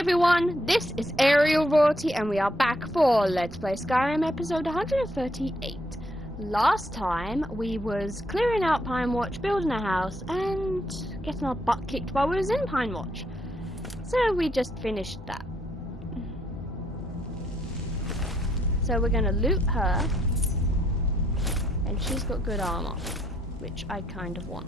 everyone, this is Aerial Royalty and we are back for Let's Play Skyrim episode 138. Last time we was clearing out Pinewatch, building a house and getting our butt kicked while we was in Pinewatch. So we just finished that. So we're gonna loot her and she's got good armor, which I kind of want.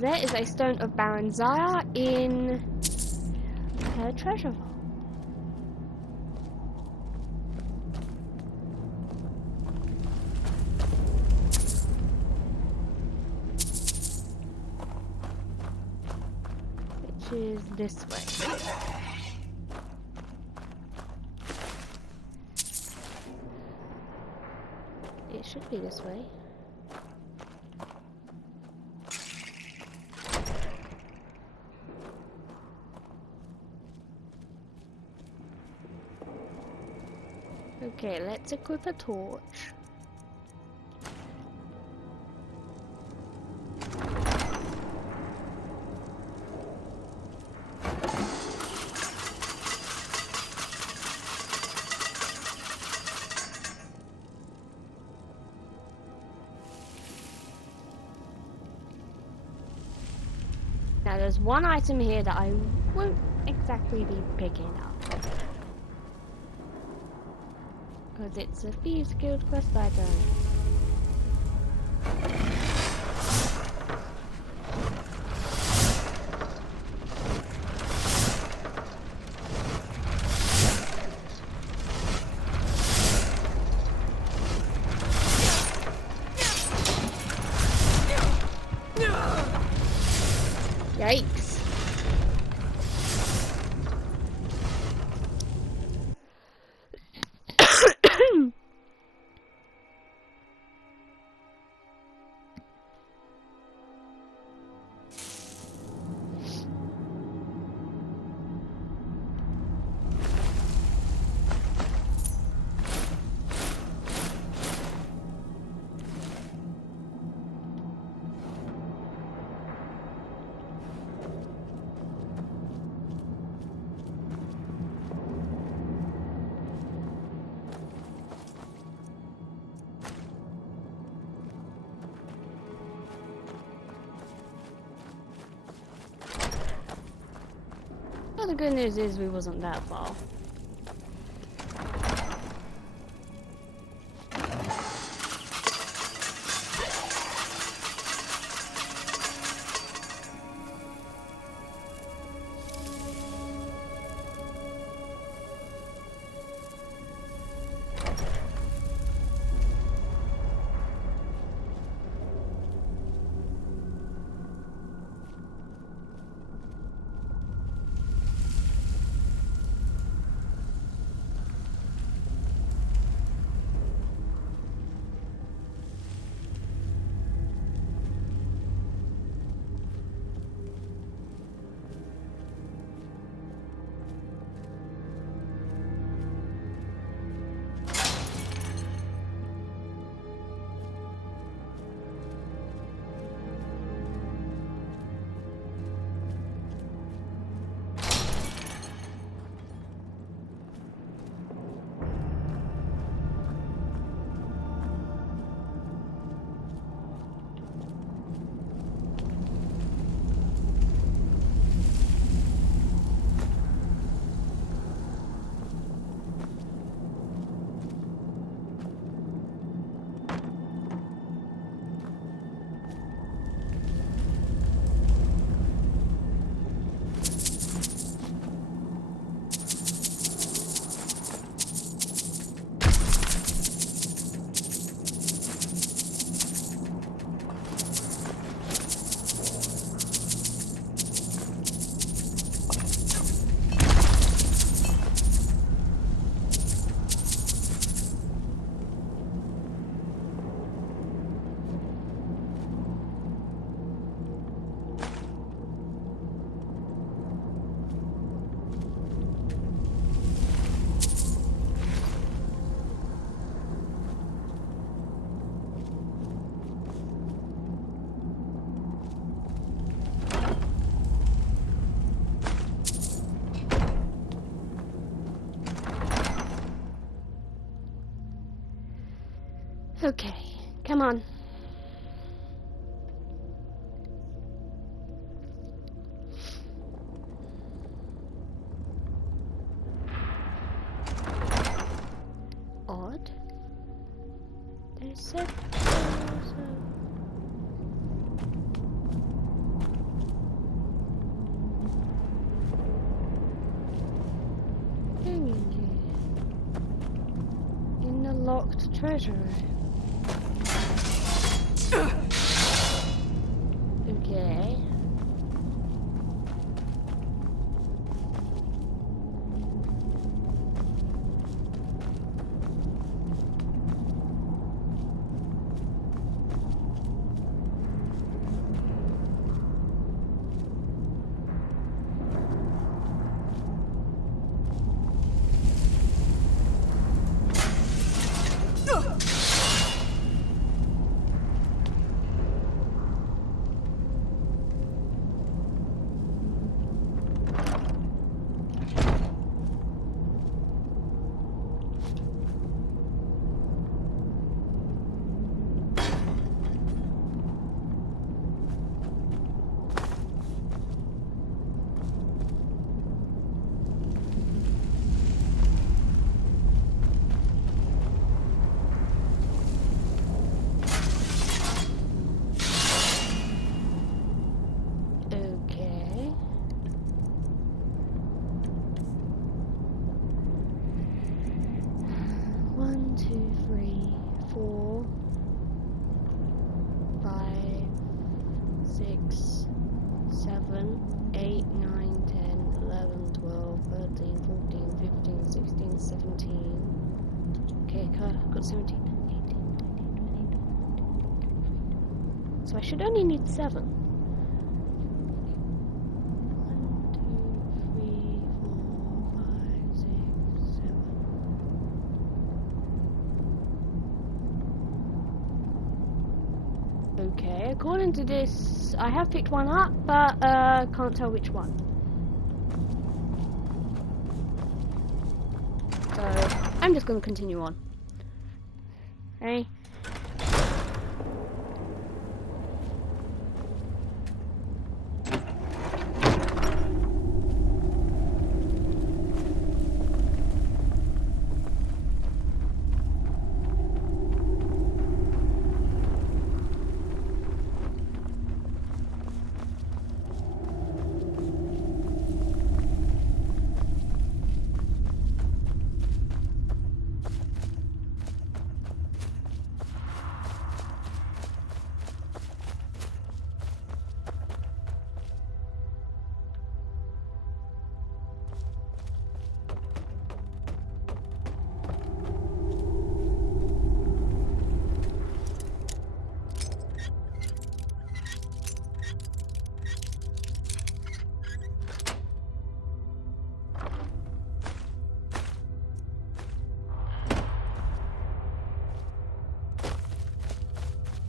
There is a stone of Baron Zaya in her treasure vault. Which is this way. It should be this way. Okay, let's equip a torch. Now there's one item here that I won't exactly be picking up. Because it's a Thieves Guild quest item. Yikes. Well, the good news is we wasn't that far. Okay, come on. Odd. They said there was a thing here in the locked treasure room. Okay. I've got 17, 18, 19, 20. So I should only need 7. 1, 2, 3, 4, 5, 6, 7. Okay, according to this, I have picked one up, but can't tell which one. So I'm just going to continue on. Okay.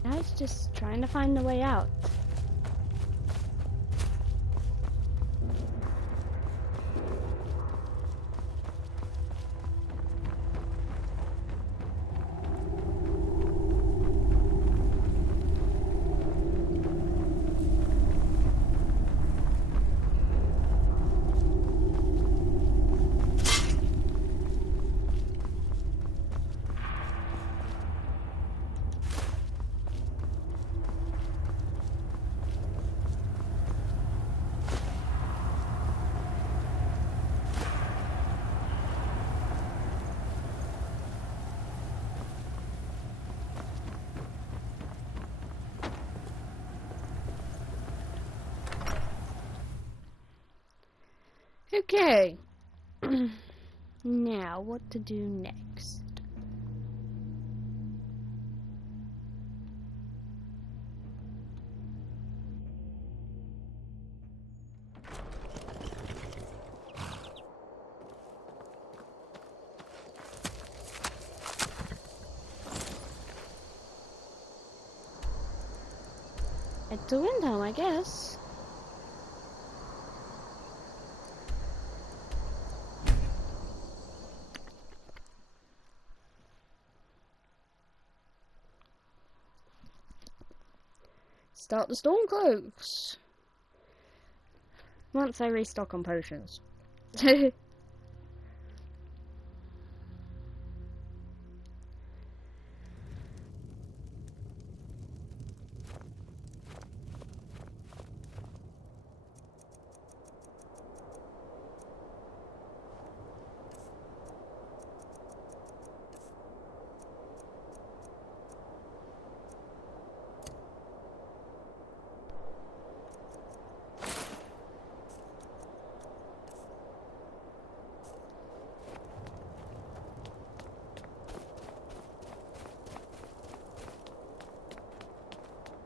Now it's just trying to find the way out. Okay. Now, what to do next? Head to window, I guess. Start the Stormcloaks. Once I restock on potions.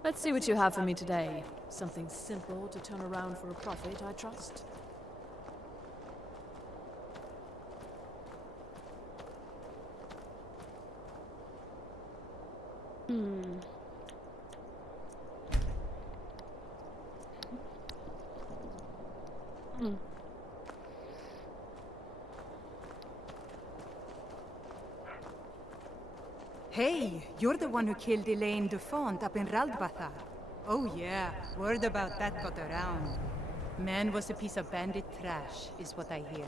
Let's see what you have for me today. Something simple to turn around for a profit, I trust. Hey, you're the one who killed Elaine Dufont up in Raldbatha. Oh yeah, word about that got around. Man was a piece of bandit trash, is what I hear.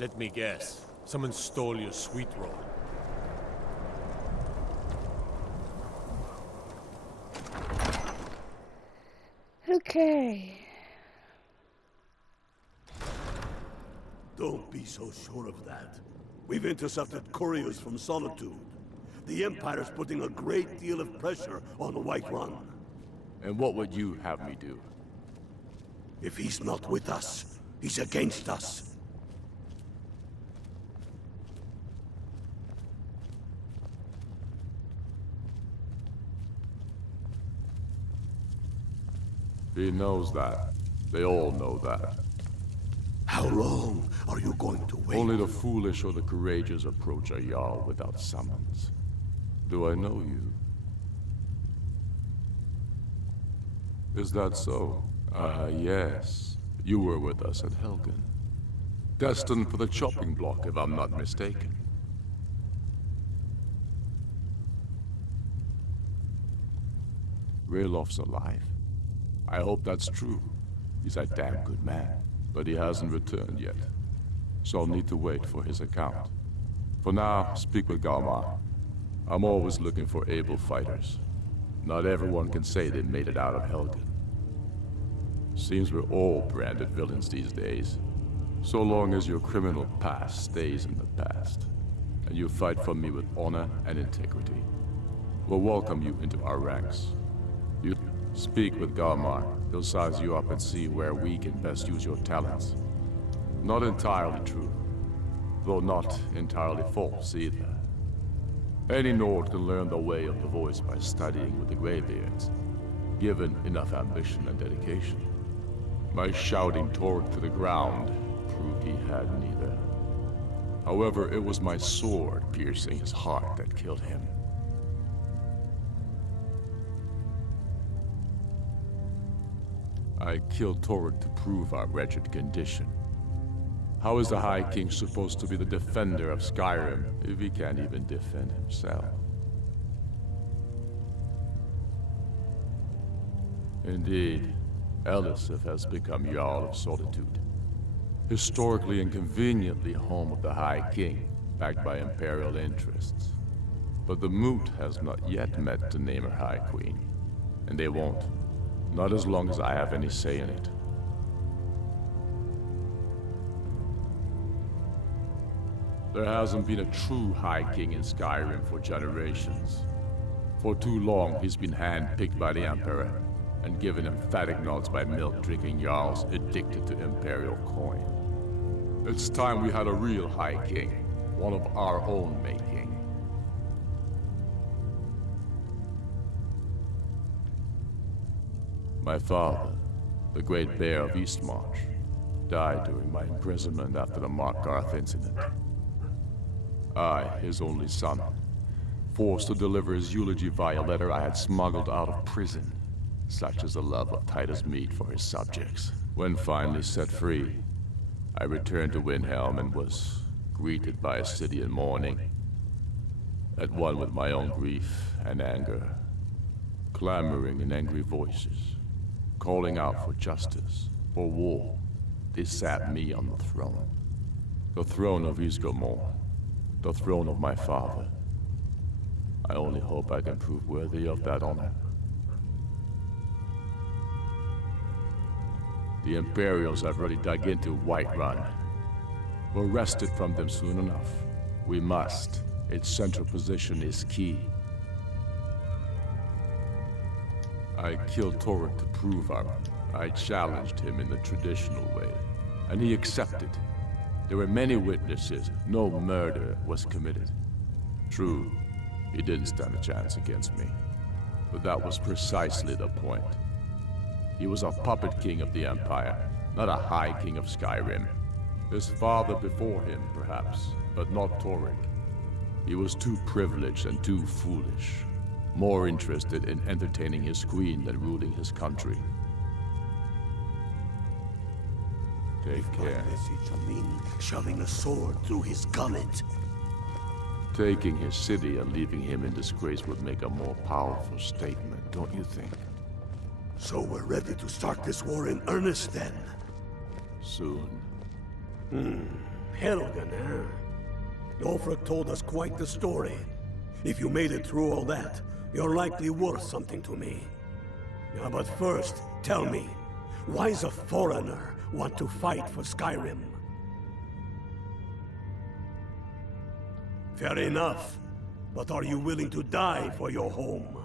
Let me guess. Someone stole your sweet roll. Okay. Don't be so sure of that. We've intercepted couriers from Solitude. The Empire's putting a great deal of pressure on the White Run. And what would you have me do? If he's not with us, he's against us. He knows that. They all know that. How long are you going to wait? Only the foolish or the courageous approach a Jarl without summons. Do I know you? Is that so? Ah, yes. You were with us at Helgen. Destined for the chopping block, if I'm not mistaken. Raylof's alive. I hope that's true. He's a damn good man, but he hasn't returned yet. So I'll need to wait for his account. For now, speak with Galmar. I'm always looking for able fighters. Not everyone can say they made it out of Helgen. Seems we're all branded villains these days. So long as your criminal past stays in the past, and you fight for me with honor and integrity, we'll welcome you into our ranks. You speak with Galmar. He'll size you up and see where we can best use your talents. Not entirely true, though not entirely false either. Any Nord can learn the way of the voice by studying with the Greybeards, given enough ambition and dedication. My shouting Torg to the ground proved he had neither. However, it was my sword piercing his heart that killed him. I killed Torg to prove our wretched condition. How is the High King supposed to be the defender of Skyrim if he can't even defend himself? Indeed, Elisif has become Jarl of Solitude. Historically and conveniently home of the High King, backed by Imperial interests. But the Moot has not yet met to name her High Queen. And they won't. Not as long as I have any say in it. There hasn't been a true High King in Skyrim for generations. For too long, he's been hand-picked by the Emperor and given emphatic nods by milk-drinking Jarls addicted to Imperial coin. It's time we had a real High King, one of our own making. My father, the Great Bear of Eastmarch, died during my imprisonment after the Markarth incident. I, his only son, forced to deliver his eulogy via a letter I had smuggled out of prison. Such is the love of Titus meat for his subjects. When finally set free, I returned to Windhelm and was greeted by a city in mourning, at one with my own grief and anger, clamoring in angry voices, calling out for justice, for war. They sat me on the throne of Ysgramor, the throne of my father. I only hope I can prove worthy of that honor. The Imperials have already dug into Whiterun. We're wrested from them soon enough. We must. Its central position is key. I killed Torek to prove I challenged him in the traditional way, and he accepted. There were many witnesses. No murder was committed. True, he didn't stand a chance against me, but that was precisely the point. He was a puppet king of the Empire, not a High King of Skyrim. His father before him, perhaps, but not Torek. He was too privileged and too foolish, more interested in entertaining his queen than ruling his country. Take care. Shoving a sword through his gullet. Taking his city and leaving him in disgrace would make a more powerful statement, don't you think? So we're ready to start this war in earnest then? Soon. Helgen, huh? Ulfric told us quite the story. If you made it through all that, you're likely worth something to me. Yeah, but first, tell me, why's a foreigner want to fight for Skyrim? Fair enough, but are you willing to die for your home?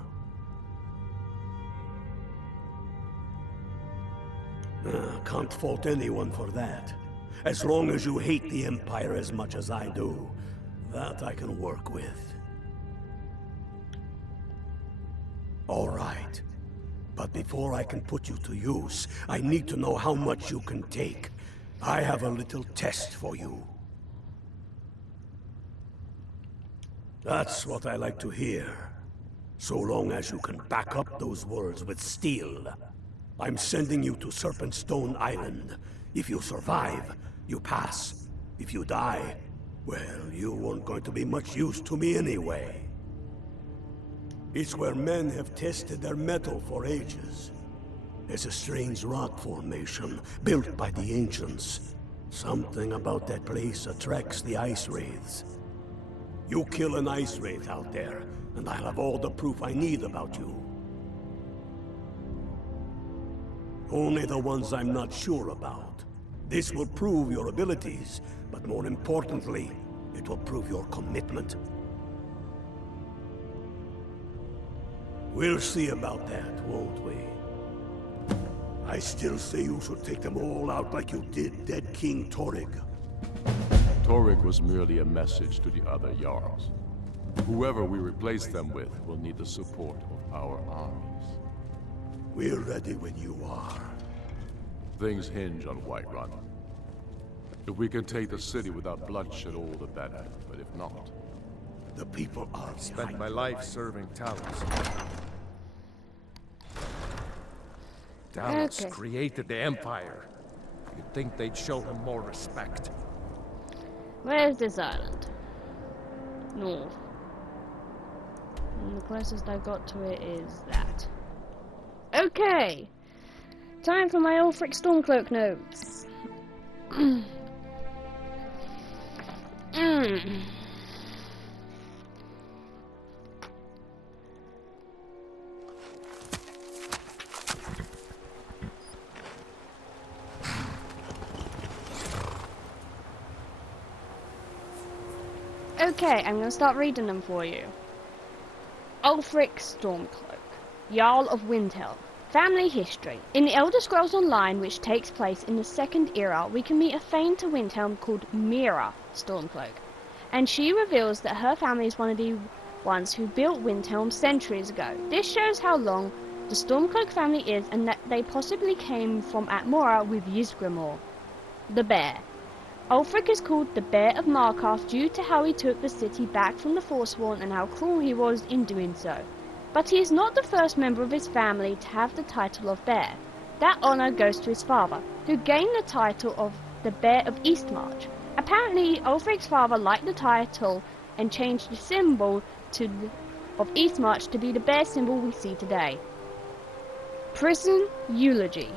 Can't fault anyone for that. As long as you hate the Empire as much as I do, that I can work with. All right. But before I can put you to use, I need to know how much you can take. I have a little test for you. That's what I like to hear. So long as you can back up those words with steel. I'm sending you to Serpentstone Island. If you survive, you pass. If you die, well, you weren't going to be much use to me anyway. It's where men have tested their metal for ages. There's a strange rock formation built by the ancients. Something about that place attracts the ice wraiths. You kill an ice wraith out there, and I'll have all the proof I need about you. Only the ones I'm not sure about. This will prove your abilities, but more importantly, it will prove your commitment. We'll see about that, won't we? I still say you should take them all out like you did dead King Torek. Torek was merely a message to the other Jarls. Whoever we replace them with will need the support of our armies. We're ready when you are. Things hinge on Whiterun. If we can take the city without bloodshed, all the better. But if not... The people are Spent my life serving Talos. Talos created the Empire. You'd think they'd show him more respect. Where's this island? North. And the closest I got to it is that. Okay! Time for my Ulfric Stormcloak notes. Okay, I'm going to start reading them for you. Ulfric Stormcloak, Jarl of Windhelm. Family history. In the Elder Scrolls Online, which takes place in the Second Era, we can meet a Thane to Windhelm called Mira Stormcloak, and she reveals that her family is one of the ones who built Windhelm centuries ago. This shows how long the Stormcloak family is, and that they possibly came from Atmora with Ysgramor. The Bear. Ulfric is called the Bear of Markarth due to how he took the city back from the Forsworn and how cruel he was in doing so. But he is not the first member of his family to have the title of Bear. That honour goes to his father, who gained the title of the Bear of Eastmarch. Apparently, Ulfric's father liked the title and changed the symbol of Eastmarch to be the bear symbol we see today. Prison Eulogy.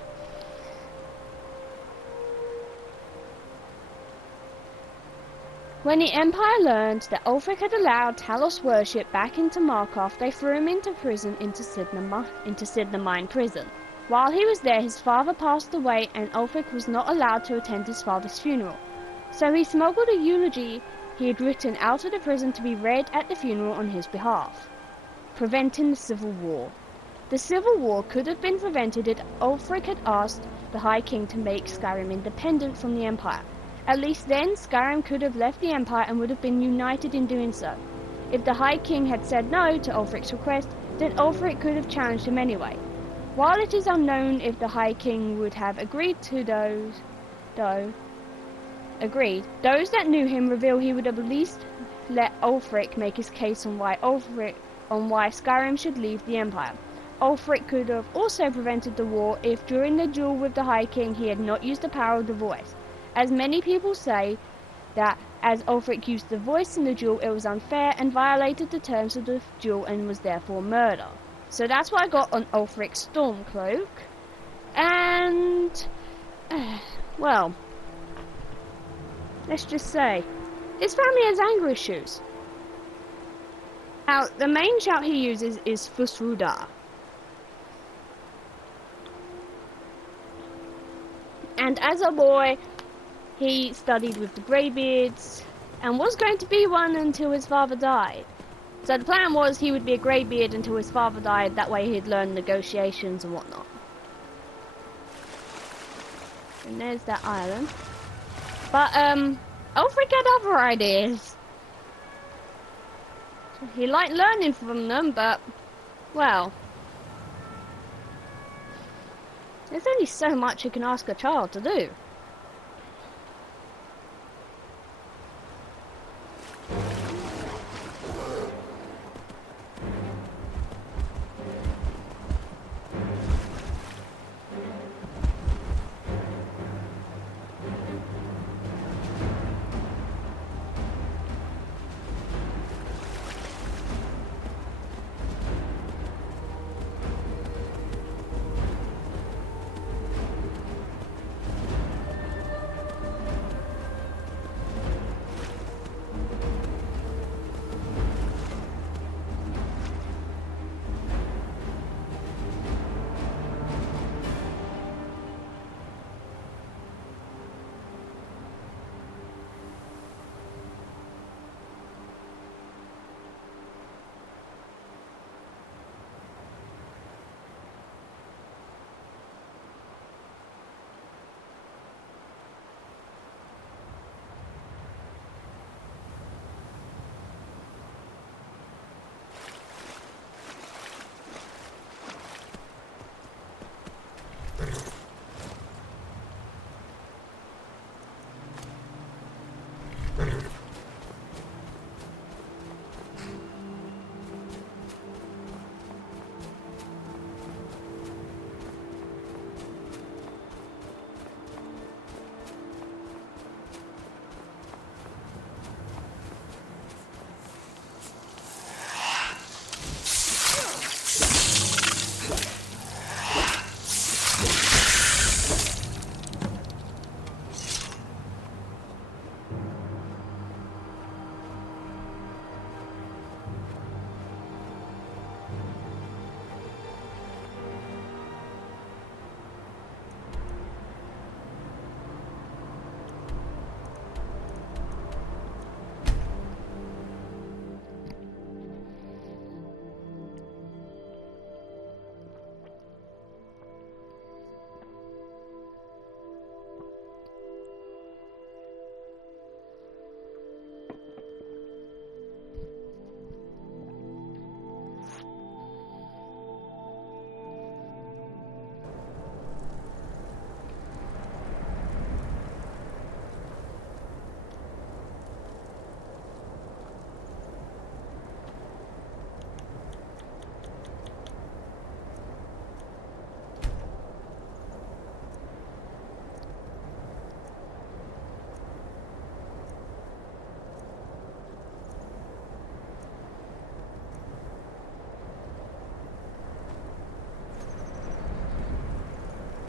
When the Empire learned that Ulfric had allowed Talos worship back into Markarth, they threw him into prison into Sidna Mine prison. While he was there, his father passed away and Ulfric was not allowed to attend his father's funeral. So he smuggled a eulogy he had written out of the prison to be read at the funeral on his behalf. Preventing the Civil War. The Civil War could have been prevented if Ulfric had asked the High King to make Skyrim independent from the Empire. At least then, Skyrim could have left the Empire and would have been united in doing so. If the High King had said no to Ulfric's request, then Ulfric could have challenged him anyway. While it is unknown if the High King would have agreed to those that knew him reveal he would at least let Ulfric make his case on why Skyrim should leave the Empire. Ulfric could have also prevented the war if during the duel with the High King he had not used the power of the voice. As many people say that as Ulfric used the voice in the duel, it was unfair and violated the terms of the duel and was therefore murder. So that's what I got on Ulfric Stormcloak. And, well, let's just say, his family has anger issues. Now, the main shout he uses is Fusruda. And as a boy, he studied with the Greybeards and was going to be one until his father died. So the plan was he would be a Greybeard until his father died, that way he'd learn negotiations and whatnot. And there's that island. But, Ulfric had other ideas. He liked learning from them, but, well, there's only so much you can ask a child to do.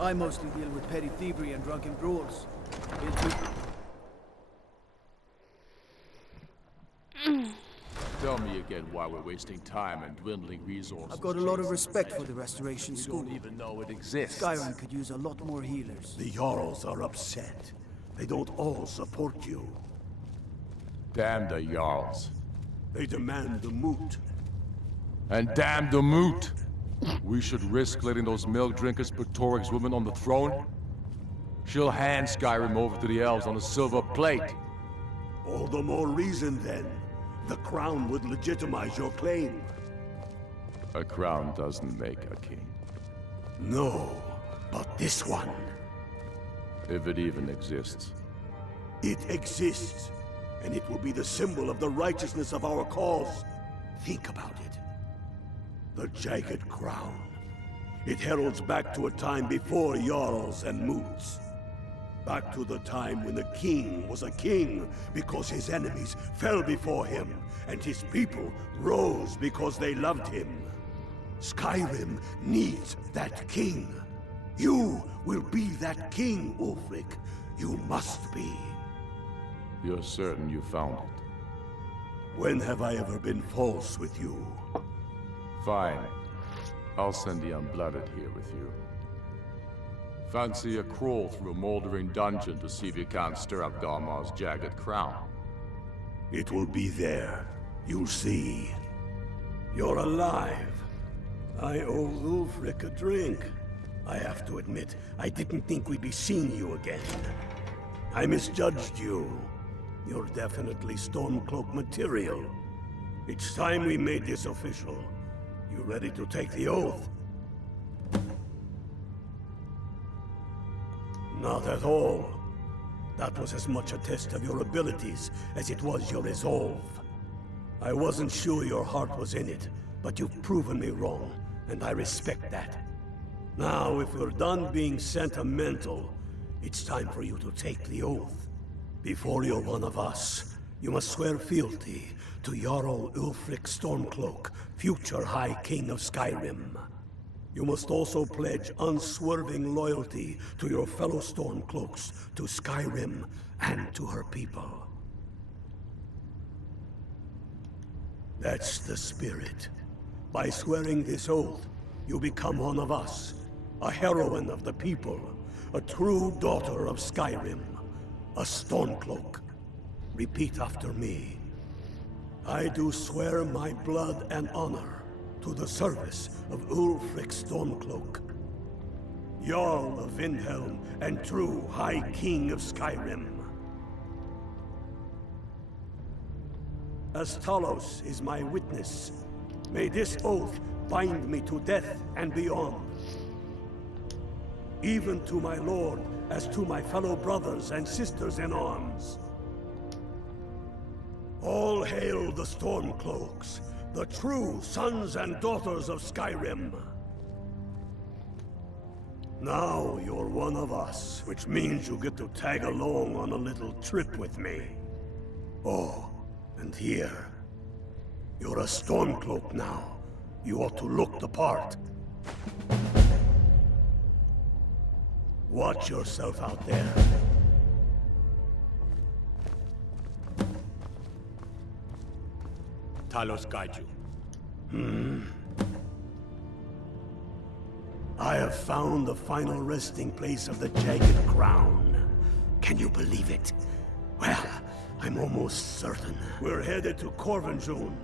I mostly deal with petty thievery and drunken brawls. Tell me again why we're wasting time and dwindling resources. I've got a lot of respect for the Restoration School. You don't even know it exists. Skyrim could use a lot more healers. The Jarls are upset. They don't all support you. Damn the Jarls. They demand the moot. And damn the moot! We should risk letting those milk drinkers put Toryg's woman on the throne? She'll hand Skyrim over to the elves on a silver plate. All the more reason then. The crown would legitimize your claim. A crown doesn't make a king. No, but this one. If it even exists. It exists, and it will be the symbol of the righteousness of our cause. Think about it. The Jagged Crown. It heralds back to a time before Jarls and Moots. Back to the time when the king was a king because his enemies fell before him, and his people rose because they loved him. Skyrim needs that king. You will be that king, Ulfric. You must be. You're certain you found it? When have I ever been false with you? Fine. I'll send the Unblooded here with you. Fancy a crawl through a moldering dungeon to see if you can't stir up Garmar's Jagged Crown. It will be there. You'll see. You're alive. I owe Ulfric a drink. I have to admit, I didn't think we'd be seeing you again. I misjudged you. You're definitely Stormcloak material. It's time we made this official. You ready to take the oath? Not at all. That was as much a test of your abilities as it was your resolve. I wasn't sure your heart was in it, but you've proven me wrong, and I respect that. Now, if we're done being sentimental, it's time for you to take the oath. Before you're one of us, you must swear fealty to Jarl Ulfric Stormcloak, future High King of Skyrim. You must also pledge unswerving loyalty to your fellow Stormcloaks, to Skyrim, and to her people. That's the spirit. By swearing this oath, you become one of us, a heroine of the people, a true daughter of Skyrim, a Stormcloak. Repeat after me. I do swear my blood and honor to the service of Ulfric Stormcloak, Jarl of Windhelm and true High King of Skyrim. As Talos is my witness, may this oath bind me to death and beyond. Even to my lord, as to my fellow brothers and sisters in arms. All hail the Stormcloaks, the true sons and daughters of Skyrim. Now you're one of us, which means you get to tag along on a little trip with me. Oh, and here. You're a Stormcloak now. You ought to look the part. Watch yourself out there. Talos guide you. I have found the final resting place of the Jagged Crown. Can you believe it? Well, I'm almost certain. We're headed to Corvinjune,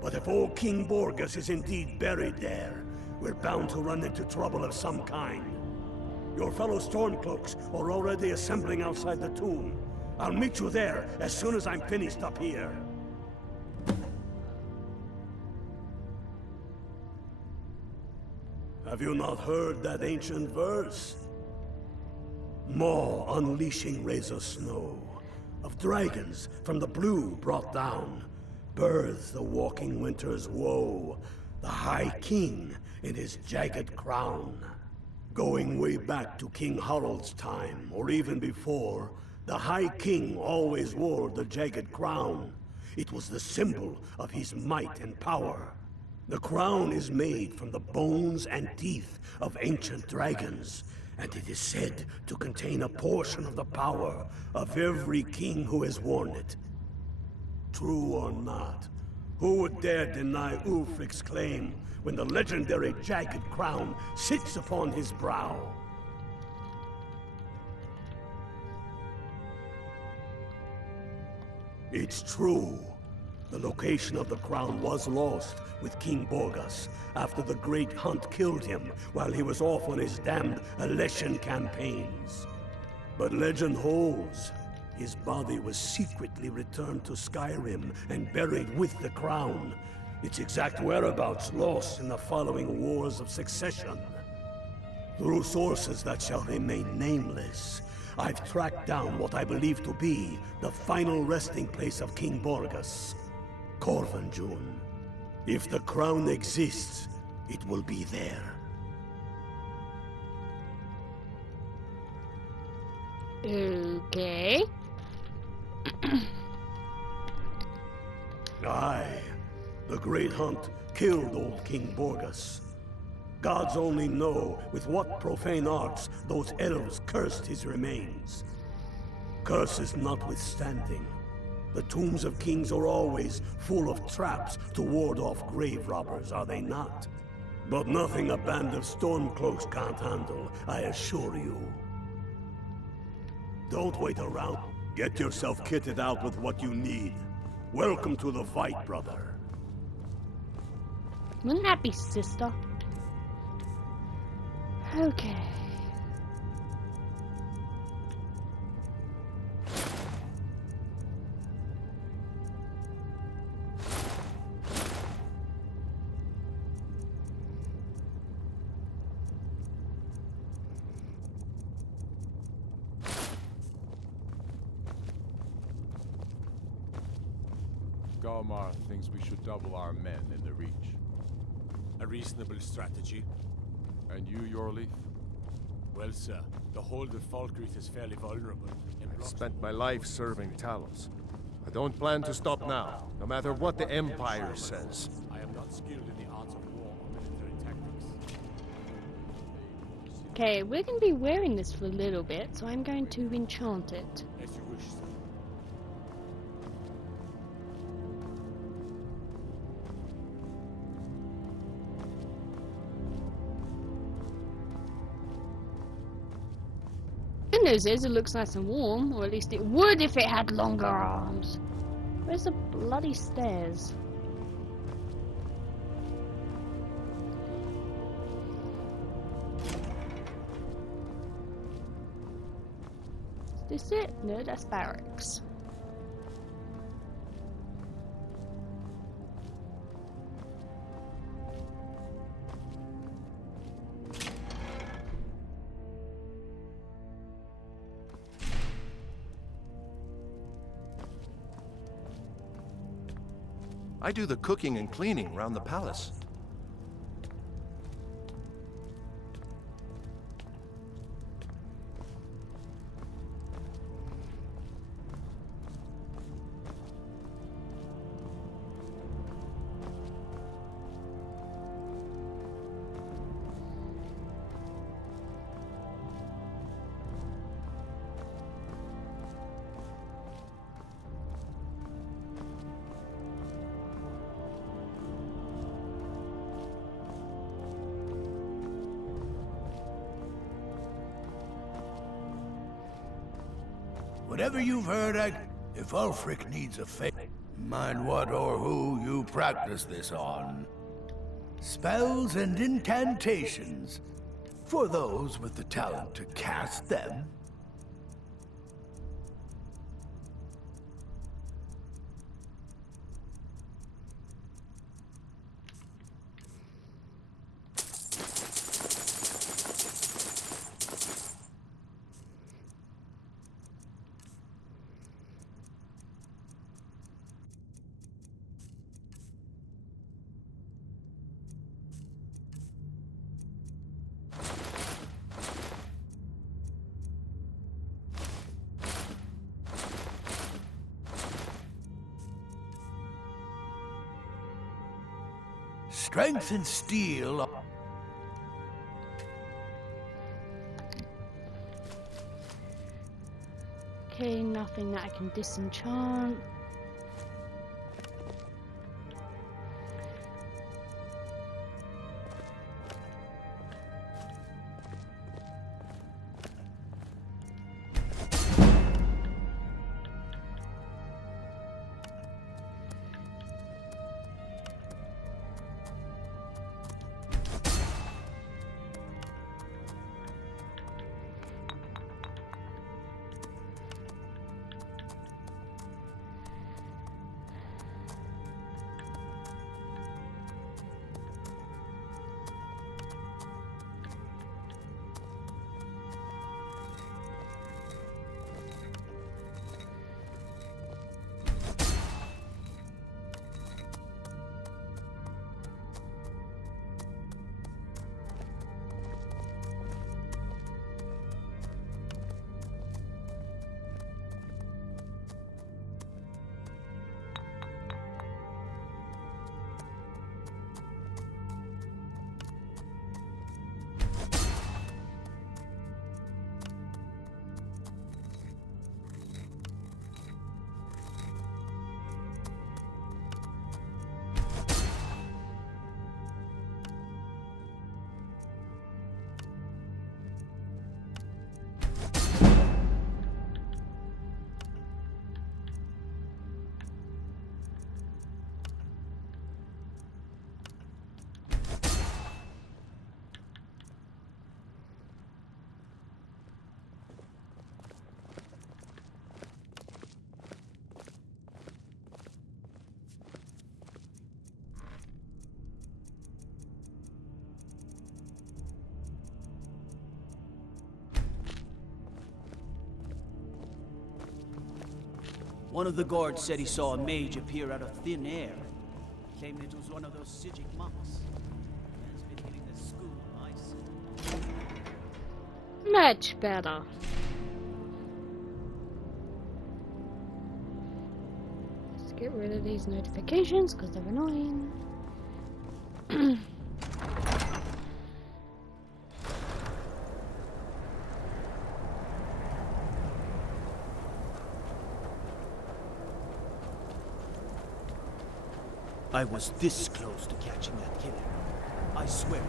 but if old King Borgus is indeed buried there, we're bound to run into trouble of some kind. Your fellow Stormcloaks are already assembling outside the tomb. I'll meet you there as soon as I'm finished up here. Have you not heard that ancient verse? Maw unleashing rays of snow, of dragons from the blue brought down, births the walking winter's woe, the High King in his jagged crown. Going way back to King Harald's time, or even before, the High King always wore the jagged crown. It was the symbol of his might and power. The crown is made from the bones and teeth of ancient dragons, and it is said to contain a portion of the power of every king who has worn it. True or not, who would dare deny Ulfric's claim when the legendary jagged crown sits upon his brow? It's true. The location of the crown was lost with King Borgas after the Great Hunt killed him while he was off on his damned Alessian campaigns. But legend holds, his body was secretly returned to Skyrim and buried with the crown, its exact whereabouts lost in the following Wars of Succession. Through sources that shall remain nameless, I've tracked down what I believe to be the final resting place of King Borgas, Corvanjun. If the crown exists, it will be there. Okay. Aye. The Great Hunt killed old King Borgas. Gods only know with what profane arts those elves cursed his remains. Curses notwithstanding, the tombs of kings are always full of traps to ward off grave robbers, are they not? But nothing a band of Stormcloaks can't handle, I assure you. Don't wait around. Get yourself kitted out with what you need. Welcome to the fight, brother. Wouldn't that be sister? Okay. Galmar thinks we should double our men in the Reach. A reasonable strategy. And you, Yorleaf? Well, sir, the hold of Falkreath is fairly vulnerable. I've spent my life serving Talos. I don't plan to stop now, no matter what the Empire says. I am not skilled in the arts of war or military tactics. Okay, we're going to be wearing this for a little bit, so I'm going to enchant it. As you wish, sir. Good news is it looks nice and warm, or at least it would if it had longer arms. Where's the bloody stairs? Is this it? No, that's barracks. I do the cooking and cleaning around the palace. Whatever you've heard, if Ulfric needs a favor, mind what or who you practice this on. Spells and incantations, for those with the talent to cast them. Strength and steel. Okay, nothing that I can disenchant. One of the guards said he saw a mage appear out of thin air. Claimed it was one of those Sijic monks. Man's been hitting the school of ice. Much better. Let's get rid of these notifications because they're annoying. I was this close to catching that killer. I swear.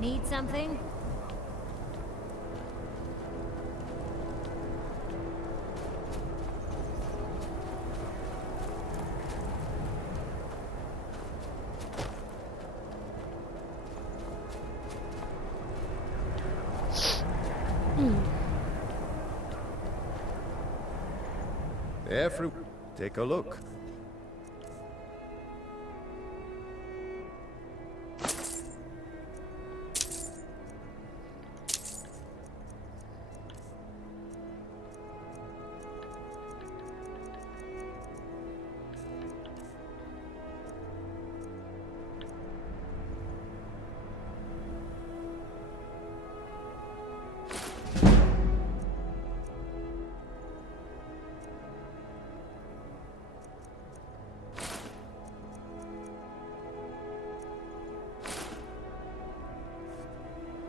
Need something? Take a look.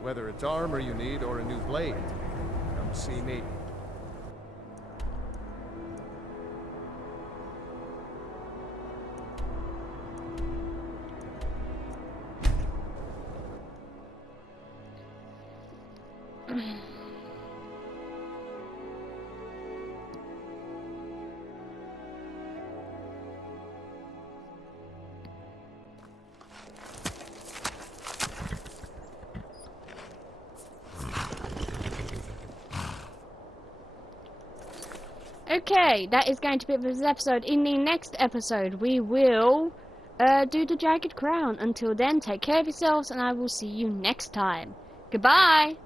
Whether it's armor you need or a new blade, come see me. Okay, that is going to be it for this episode. In the next episode, we will do the Jagged Crown. Until then, take care of yourselves, and I will see you next time. Goodbye!